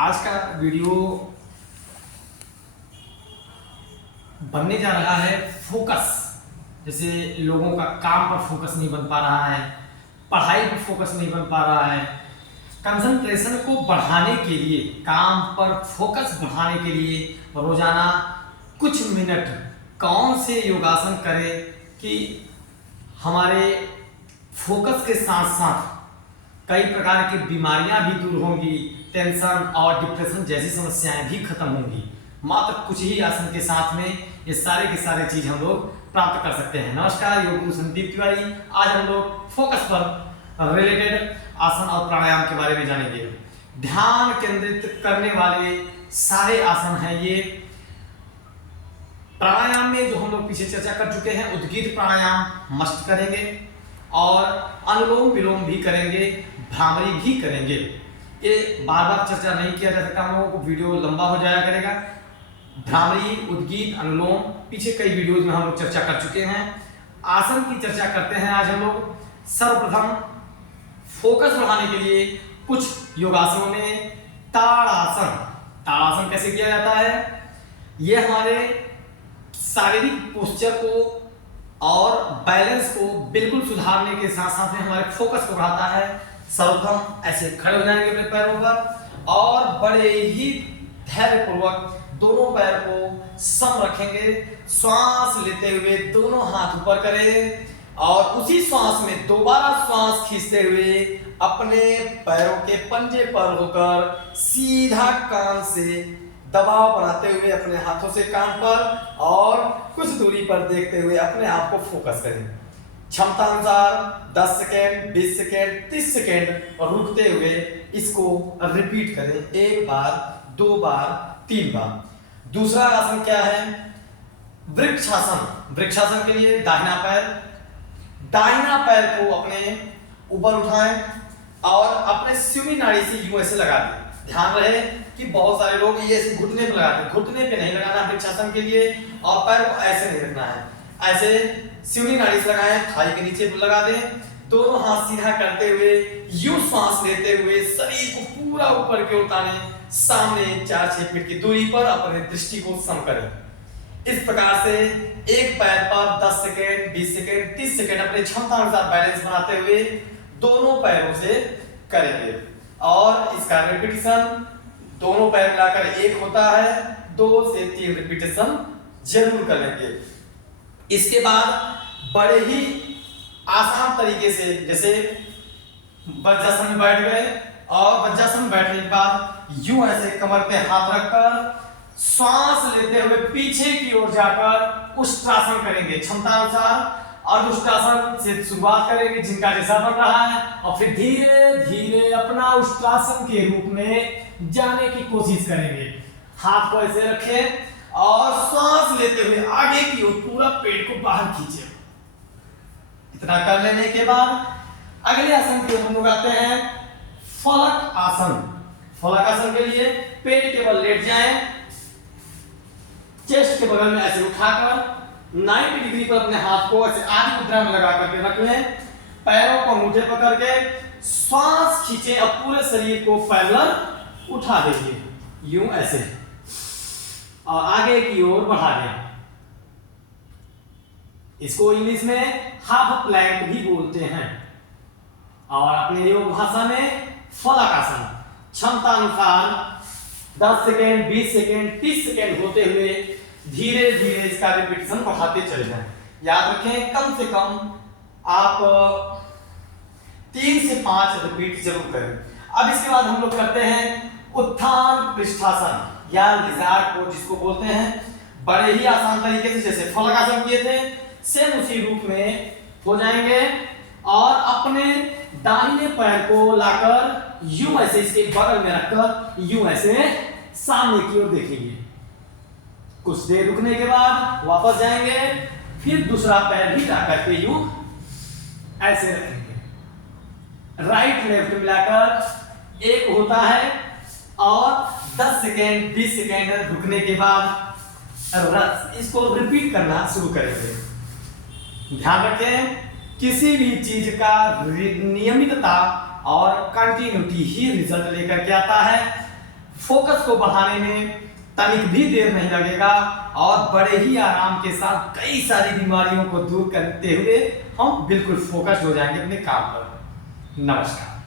आज का वीडियो बनने जा रहा है फोकस। जैसे लोगों का काम पर फोकस नहीं बन पा रहा है, पढ़ाई पर फोकस नहीं बन पा रहा है, कंसंट्रेशन को बढ़ाने के लिए, काम पर फोकस बढ़ाने के लिए रोजाना कुछ मिनट कौन से योगासन करें कि हमारे फोकस के साथ साथ कई प्रकार की बीमारियां भी दूर होंगी, टेंशन और डिप्रेशन जैसी समस्याएं भी खत्म होंगी। मात्र कुछ ही आसन के साथ में ये सारे के सारे चीज हम लोग प्राप्त कर सकते हैं। नमस्कार, योग गुरु संदीप तिवारी। आज हम लोग फोकस पर रिलेटेड आसन और प्राणायाम के बारे में जानेंगे। ध्यान केंद्रित करने वाले सारे आसन हैं ये। प्राणायाम में जो हम लोग पीछे चर्चा कर चुके हैं, उद्गीत प्राणायाम मस्ट करेंगे और अनुलोम विलोम भी करेंगे, भ्रामरी भी करेंगे। ये बार बार चर्चा नहीं किया जा सकता, हम लोगों को वीडियो लंबा हो जाया करेगा। भ्रामरी, उद्गीत, अनुलोम पीछे कई वीडियोज में हम लोग चर्चा कर चुके हैं। आसन की चर्चा करते हैं आज हम लोग। सर्वप्रथम फोकस बढ़ाने के लिए कुछ योगासनों में ताड़ासन। ताड़ासन कैसे किया जाता है? यह हमारे शारीरिक पोस्चर को और बैलेंस को बिल्कुल सुधारने के साथ साथ में हमारे फोकस को बढ़ाता है। सर्वप्रथम ऐसे खड़े हो जाएंगे अपने पैरों पर और बड़े ही धैर्यपूर्वक दोनों पैर को सम रखेंगे। श्वास लेते हुए दोनों हाथ ऊपर करें और उसी श्वास में दोबारा श्वास खींचते हुए अपने पैरों के पंजे पर होकर सीधा कान से दबाव बनाते हुए अपने हाथों से कान पर और कुछ दूरी पर देखते हुए अपने आप को फोकस करें। क्षमता अनुसार 10 सेकेंड, 20 सेकेंड, 30 सेकेंड और रुकते हुए इसको रिपीट करें। एक बार, 2 बार, 3 बार। दूसरा आसन क्या है? वृक्षासन। वृक्षासन के लिए दाहिना पैर को अपने ऊपर उठाएं और अपने शिवी नाड़ी से यूं ऐसे लगा दें। ध्यान रहे कि बहुत सारे लोग ये ऐसे घुटने पे लगाते हैं। घुटने पे नहीं लगाना वृक्षासन के लिए और पैर को ऐसे नहीं रखना है। ऐसे शिवली नाड़ी से लगाएं, थाई के नीचे लगा दें। दोनों हाथ सीधा करते हुए यूं सांस लेते हुए शरीर को पूरा ऊपर की ओर उतारें। सामने 4-6 फीट की दूरी पर अपने दृष्टि को सम करें। इस प्रकार से एक पैर पर 10 सेकेंड, 20 सेकेंड, 30 सेकेंड अपने क्षमता अनुसार बैलेंस बनाते हुए दोनों पैरों से करेंगे। और इसका रिपीटिशन दोनों पैर मिलाकर 1 होता है। 2 से 3 रिपीटिशन जरूर करेंगे। इसके बाद बड़े ही आसान तरीके से, जैसे वज्रासन में बैठ गए और वज्रासन में बैठने के बाद यूं ऐसे कमर पे हाथ रखकर श्वास लेते हुए पीछे की ओर जाकर उष्ट्रासन करेंगे क्षमता अनुसार। और उष्ट्रासन से शुरुआत करेंगे जिनका जैसा बन रहा है और फिर धीरे धीरे अपना उष्ट्रासन के रूप में जाने की कोशिश करेंगे। हाथ को ऐसे रखें और श्वास लेते हुए आगे की ओर पूरा पेट को बाहर खींचे। इतना कर लेने के बाद अगले आसन की ओर हम लोग आते हैं फलक आसन। फलक आसन के लिए पेट के बल लेट जाएं, चेस्ट के बगल में ऐसे उठाकर 90 डिग्री पर अपने हाथ को ऐसे आदि मुद्रा में लगा करके रख लें। पैरों को अंगूठे पकड़ के श्वास खींचे और पूरे शरीर को पैरेलल उठा दीजिए यूं ऐसे और आगे की ओर बढ़ा दें। इसको इंग्लिश में हाफ प्लैंक भी बोलते हैं। और अपने योग भाषा में फलक आसन क्षमता अनुसार 10 सेकेंड, 20 सेकेंड, 30 सेकेंड होते हुए धीरे धीरे इसका रिपीटिशन बढ़ाते चले जाएं। याद रखें कम से कम आप 3 से 5 रिपीट जरूर करें। अब इसके बाद हम लोग करते हैं उत्थान पृष्ठासन या लिज़ार्ड पोज जिसको बोलते हैं। बड़े ही आसान तरीके से जैसे फलक आसन किए थे सेम उसी रूप में हो जाएंगे और अपने दाहिने पैर को लाकर यूं ऐसे इसके बगल में रखकर यूं ऐसे सामने की ओर देखेंगे। कुछ देर रुकने के बाद वापस जाएंगे, फिर दूसरा पैर भी ला करके यूं ऐसे रखेंगे। राइट लेफ्ट मिलाकर 1 होता है और 10 सेकेंड, 20 सेकेंड रुकने के बाद इसको रिपीट करना शुरू करेंगे। ध्यान रखें किसी भी चीज का नियमितता और कंटिन्यूटी ही रिजल्ट लेकर के आता है। फोकस को बढ़ाने में तनिक भी देर नहीं लगेगा और बड़े ही आराम के साथ कई सारी बीमारियों को दूर करते हुए हम बिल्कुल फोकस्ड हो जाएंगे अपने काम पर। नमस्कार।